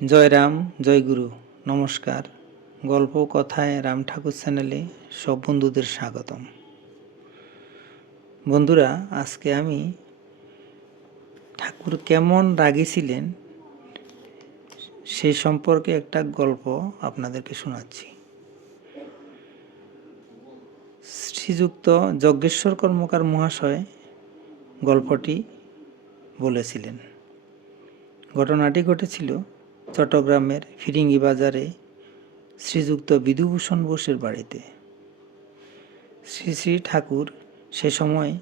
জয় রাম, জয় গুরু, নমস্কার। গল্প কথায় রাম ঠাকুর চ্যানেলে সব বন্ধুদের স্বাগতম। বন্ধুরা, আজকে আমি ঠাকুর কেমন রাগী ছিলেন সেই সম্পর্কে একটা গল্প আপনাদেরকে শোনাচ্ছি। শ্রীযুক্ত যজ্ঞেশ্বর কর্মকার মহাশয় গল্পটি বলেছিলেন। ঘটনাটি ঘটেছিল চট্টগ্রামের ফিরিঙ্গি বাজারে শ্রীযুক্ত বিধুভূষণ বোসের বাড়িতে। শ্রী শ্রী ঠাকুর সে সময়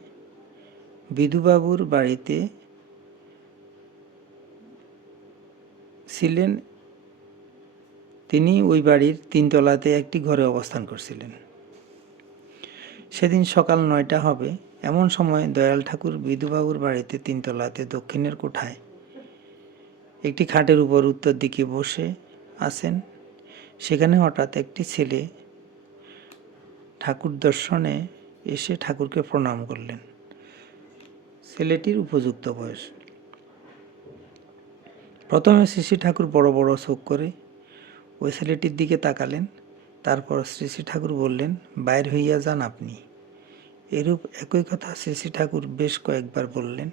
বিধুবাবুর বাড়িতে ছিলেন। তিনি ওই বাড়ির 3 তলাতে একটি ঘরে অবস্থান করছিলেন। সেদিন সকাল 9টা হবে এমন সময় দয়াল ঠাকুর বিধুবাবুর বাড়িতে 3 তলাতে দক্ষিণের কোঠায় একটি খাটের উপর উত্তর দিকে বসে আছেন। সেখানে হঠাৎ একটি ছেলে ঠাকুর দর্শনে এসে ঠাকুরকে প্রণাম করলেন। ছেলেটির উপযুক্ত বয়স। প্রথমে শ্রী শ্রী ঠাকুর বড় বড় চোখ করে ওই ছেলেটির দিকে তাকালেন। তারপর শ্রী শ্রী ঠাকুর বললেন, বাইর হইয়া যান আপনি। এরূপ একই কথা শ্রী শ্রী ঠাকুর বেশ কয়েকবার বললেন।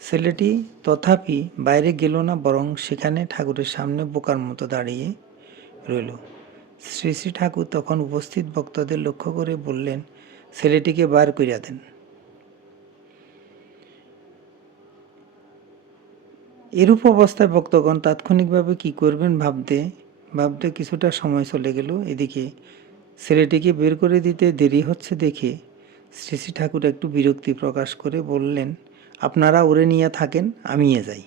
ছেলেটি তথাপি বাইরে গেল না, বরং সেখানে ঠাকুরের সামনে বোকার মতো দাঁড়িয়ে রইল। শ্রী শ্রী ঠাকুর তখন উপস্থিত ভক্তদের লক্ষ্য করে বললেন, ছেলেটিকে বার করিয়া দেন। এরূপ অবস্থায় ভক্তগণ তাৎক্ষণিকভাবে কি করবেন ভাবতে ভাবতে কিছুটা সময় চলে গেল। এদিকে ছেলেটিকে বের করে দিতে দেরি হচ্ছে দেখে শ্রী শ্রী ঠাকুর একটু বিরক্তি প্রকাশ করে বললেন, আপনারা ওরে নিয়ে থাকেন, আমি যাই।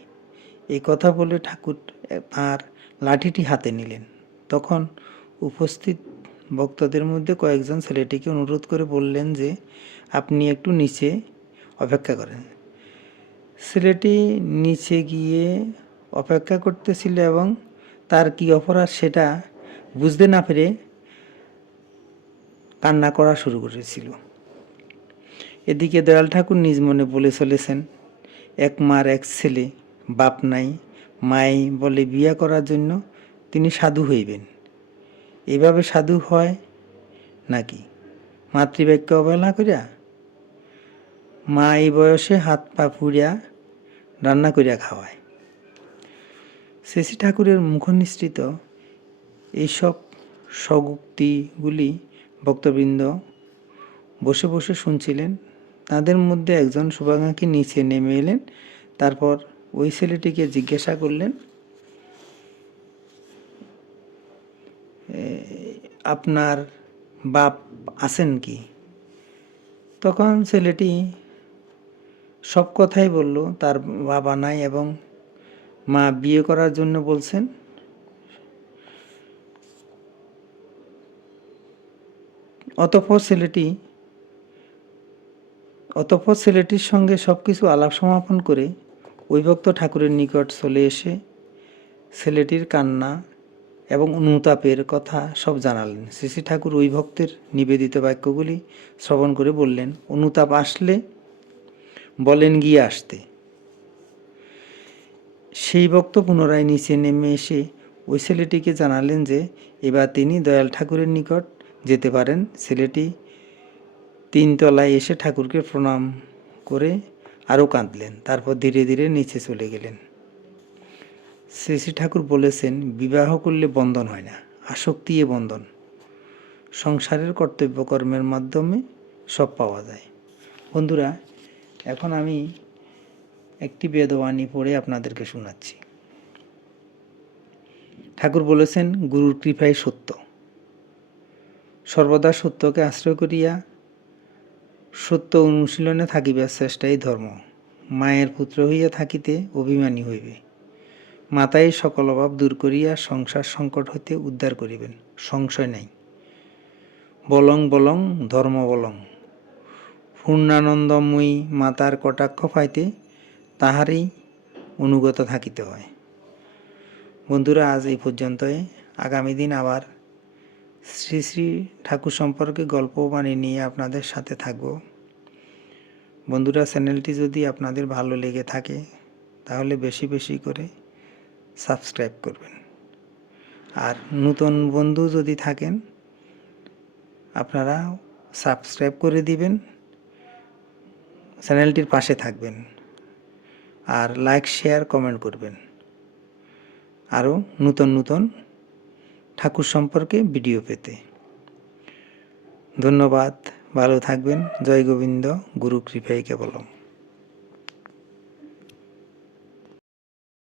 এই কথা বলে ঠাকুর তাঁর লাঠিটি হাতে নিলেন। তখন উপস্থিত ভক্তদের মধ্যে কয়েকজন ছেলেটিকে অনুরোধ করে বললেন যে আপনি একটু নিচে অপেক্ষা করেন। ছেলেটি নিচে গিয়ে অপেক্ষা করতেছিল এবং তার কি অপরাধ সেটা বুঝতে না পেরে কান্না করা শুরু করেছিল। এদিকে দয়াল ঠাকুর নিজ মনে বলে চলেছেন, এক মার এক ছেলে, বাপ নাই, মাই বলে বিয়া করার জন্য তিনি সাধু হইবেন। এভাবে সাধু হয় নাকি? মাতৃবাক্য অবহেলা করিয়া? মা এই বয়সে হাত পা পুড়িয়া রান্না করিয়া খাওয়ায়। শ্রী শ্রী ঠাকুরের মুখনিসৃত এইসব স্বগুক্তিগুলি ভক্তবৃন্দ বসে বসে শুনছিলেন। তাদের মধ্যে একজন শুভাকাঙ্ক্ষী নিচে নেমে এলেন। তারপর ওই ছেলেটিকে জিজ্ঞাসা করলেন, আপনার বাপ আছেন কি? তখন ছেলেটি সব কথাই বলল, তার বাবা নাই এবং মা বিয়ে করার জন্য বলছেন। অতঃপর ছেলেটির সঙ্গে সব কিছু আলাপ সমাপন করে ওই ভক্ত ঠাকুরের নিকট চলে এসে ছেলেটির কান্না এবং অনুতাপের কথা সব জানালেন। শ্রী শ্রী ঠাকুর ওই ভক্তের নিবেদিত বাক্যগুলি শ্রবণ করে বললেন, অনুতাপ আসলে বলেন গিয়ে আসতে। সেই ভক্ত পুনরায় নিচে নেমে এসে ওই ছেলেটিকে জানালেন যে এবার তিনি দয়াল ঠাকুরের নিকট যেতে পারেন। ছেলেটি 3 তলায় এসে ঠাকুরকে প্রণাম করে আরও কাঁদলেন। তারপর ধীরে ধীরে নিচে চলে গেলেন। শ্রী শ্রী ঠাকুর বলেছেন, বিবাহ করলে বন্ধন হয় না, আসক্তি এ বন্ধন। সংসারের কর্তব্য কর্মের মাধ্যমে সব পাওয়া যায়। বন্ধুরা, এখন আমি একটি বেদবাণী পড়ে আপনাদেরকে শোনাচ্ছি। ঠাকুর বলেছেন, গুরুর কৃপাই সত্য। সর্বদা সত্যকে আশ্রয় করিয়া সত্য অনুশীলনে থাকিবার চেষ্টাই ধর্ম। মায়ের পুত্র হইয়া থাকিতে অভিমানী হইবে। মাতাই সকল অভাব দূর করিয়া সংসার সংকট হইতে উদ্ধার করিবেন, সংশয় নাই। বলং বলং ধর্ম বলং। পূর্ণানন্দময়ী মাতার কটাক্ষ পাইতে তাহারই অনুগত থাকিতে হয়। বন্ধুরা, আজ এই পর্যন্তই। আগামী দিন আবার শ্রী শ্রী ঠাকুর সম্পর্কে গল্প বানিয়ে নিয়ে আপনাদের সাথে থাকব। বন্ধুরা, চ্যানেলটি যদি আপনাদের ভালো লেগে থাকে তাহলে বেশি বেশি করে সাবস্ক্রাইব করবেন। আর নতুন বন্ধু যদি থাকেন আপনারা সাবস্ক্রাইব করে দিবেন, চ্যানেলটির পাশে থাকবেন আর লাইক শেয়ার কমেন্ট করবেন আরও নতুন ঠাকুর সম্পর্কে ভিডিও পেতে। ধন্যবাদ, ভালো থাকবেন। জয় গোবিন্দ, গুরু কৃপাই কেবলম।